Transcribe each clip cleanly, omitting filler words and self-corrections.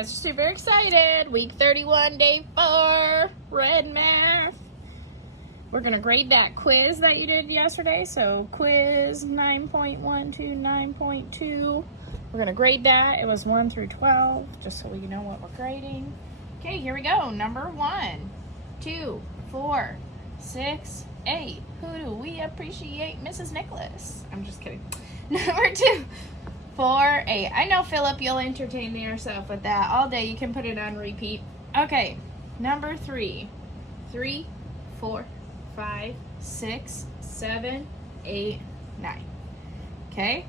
guys are super excited. Week 31, day 4, red math. We're going to grade that quiz that you did yesterday. So quiz 9.1 to 9.2. We're going to grade that. It was 1 through 12, just so we know what we're grading. Okay, here we go. Number 1, 2, 4, 6, 8. Who do we appreciate? Mrs. Nicholas. I'm just kidding. Number 2, 4, 8. I know, Philip, you'll entertain yourself with that all day. You can put it on repeat. Okay, number 3, 3, 4, 5, 6, 7, 8, 9. Okay,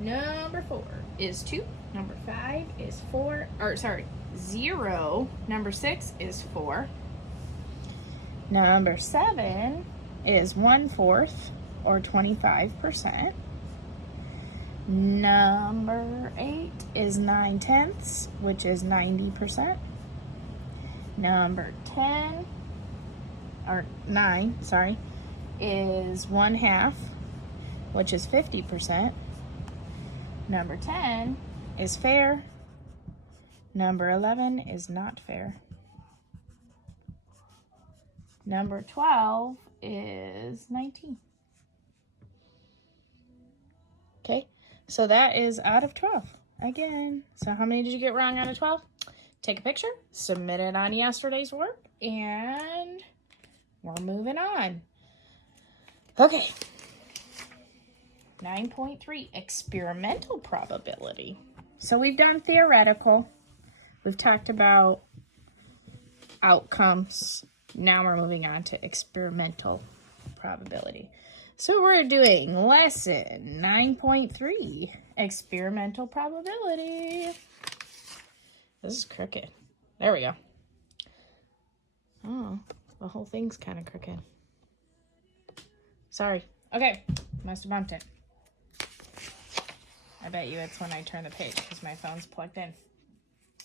number 4 is 2. Number 5 is 0. Number 6 is 4. Number 7 is 1/4 or 25%. Number 8 is 9/10, which is 90%. Number 9 is 1/2, which is 50%. Number 10 is fair. Number 11 is not fair. Number 12 is 19. Okay, so that is out of 12. Again, so how many did you get wrong out of 12? Take a picture, submit it on yesterday's work, and we're moving on. Okay. 9.3, experimental probability. So we've done theoretical. We've talked about outcomes. Now we're moving on to experimental probability. So we're doing lesson 9.3, experimental probability. This is crooked. There we go. Oh, the whole thing's kind of crooked. Sorry. Okay, must have bumped it. I bet you it's when I turn the page because my phone's plugged in.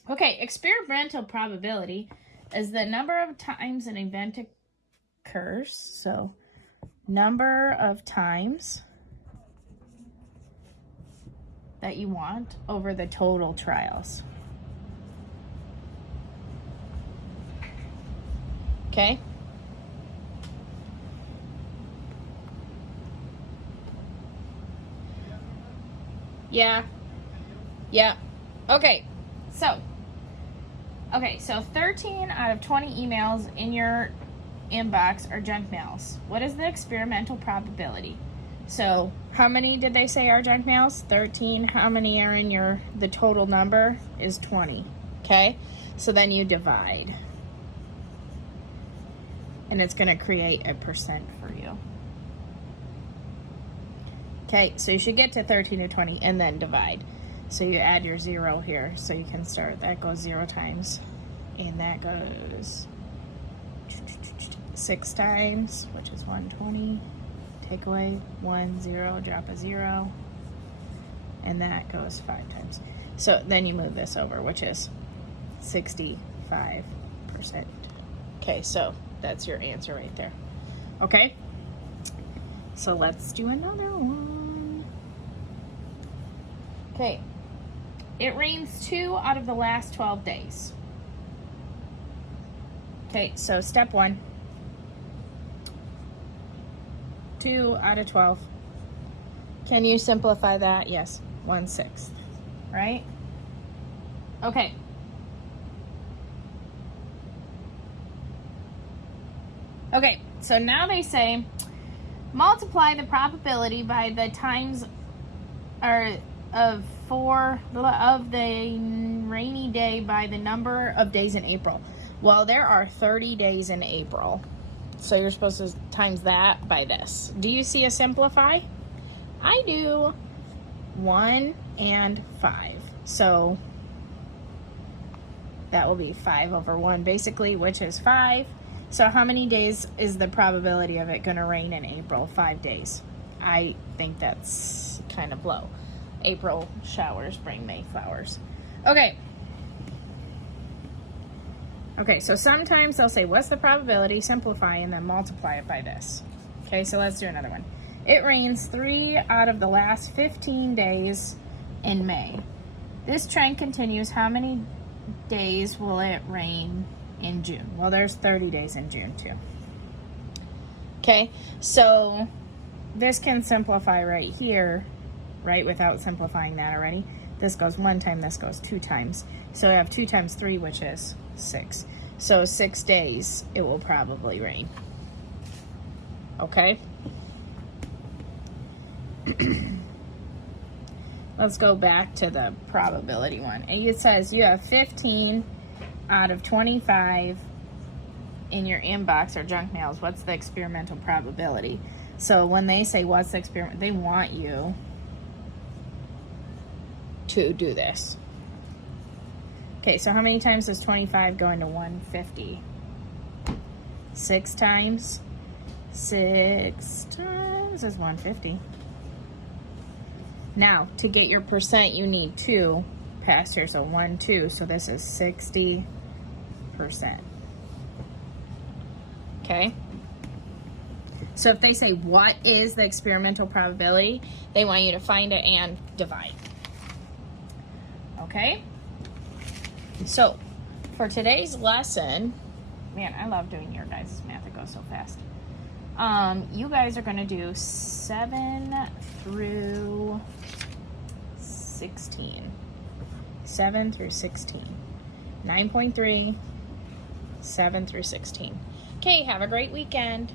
Okay, experimental probability is the number of times an event occurs. So, number of times that you want over the total trials. Okay? Yeah. Okay, so 13 out of 20 emails in your inbox are junk mails. What is the experimental probability? So how many did they say are junk mails? 13. How many are in the total number is 20. Okay, so then you divide. And it's going to create a percent for you. Okay, so you should get to 13 or 20 and then divide. So you add your 0 here, so you can start. That goes 0 times, and that goes 6 times, which is 120. Take away 1, 0, drop a 0, and that goes 5 times. So then you move this over, which is 65%. Okay, so that's your answer right there. Okay, so let's do another one. Okay. It rains 2 out of the last 12 days. Okay, so step 1. 2 out of 12. Can you simplify that? Yes, 1/6, right? Okay. Okay, so now they say multiply the probability by the times of the rainy day by the number of days in April. Well, there are 30 days in April. So you're supposed to times that by this. Do you see a simplify? I do. 1 and 5. So that will be 5 over 1 basically, which is 5. So how many days is the probability of it going to rain in April? 5 days. I think that's kind of low. April showers bring May flowers. Okay, so sometimes they'll say, what's the probability? Simplify and then multiply it by this. Okay, so let's do another one. It rains 3 out of the last 15 days in May. This trend continues how many days will it rain in June? Well, there's 30 days in June too. Okay, so this can simplify right here, right, without simplifying that already. This goes 1 time, this goes 2 times. So I have 2 times 3, which is 6. So 6 days it will probably rain. Okay? Let's go back to the probability one. And it says you have 15 out of 25 in your inbox or junk mails. What's the experimental probability? So when they say what's the experiment, they want you to do this. Okay, so how many times does 25 go into 150? 6 times. 6 times is 150. Now, to get your percent, you need 2 past here. So 1, 2. So this is 60%. Okay? So if they say, what is the experimental probability? They want you to find it and divide. Okay? So, for today's lesson, man, I love doing your guys' math. It goes so fast. You guys are going to do 7 through 16. 7 through 16. 9.3, 7 through 16. Okay, have a great weekend.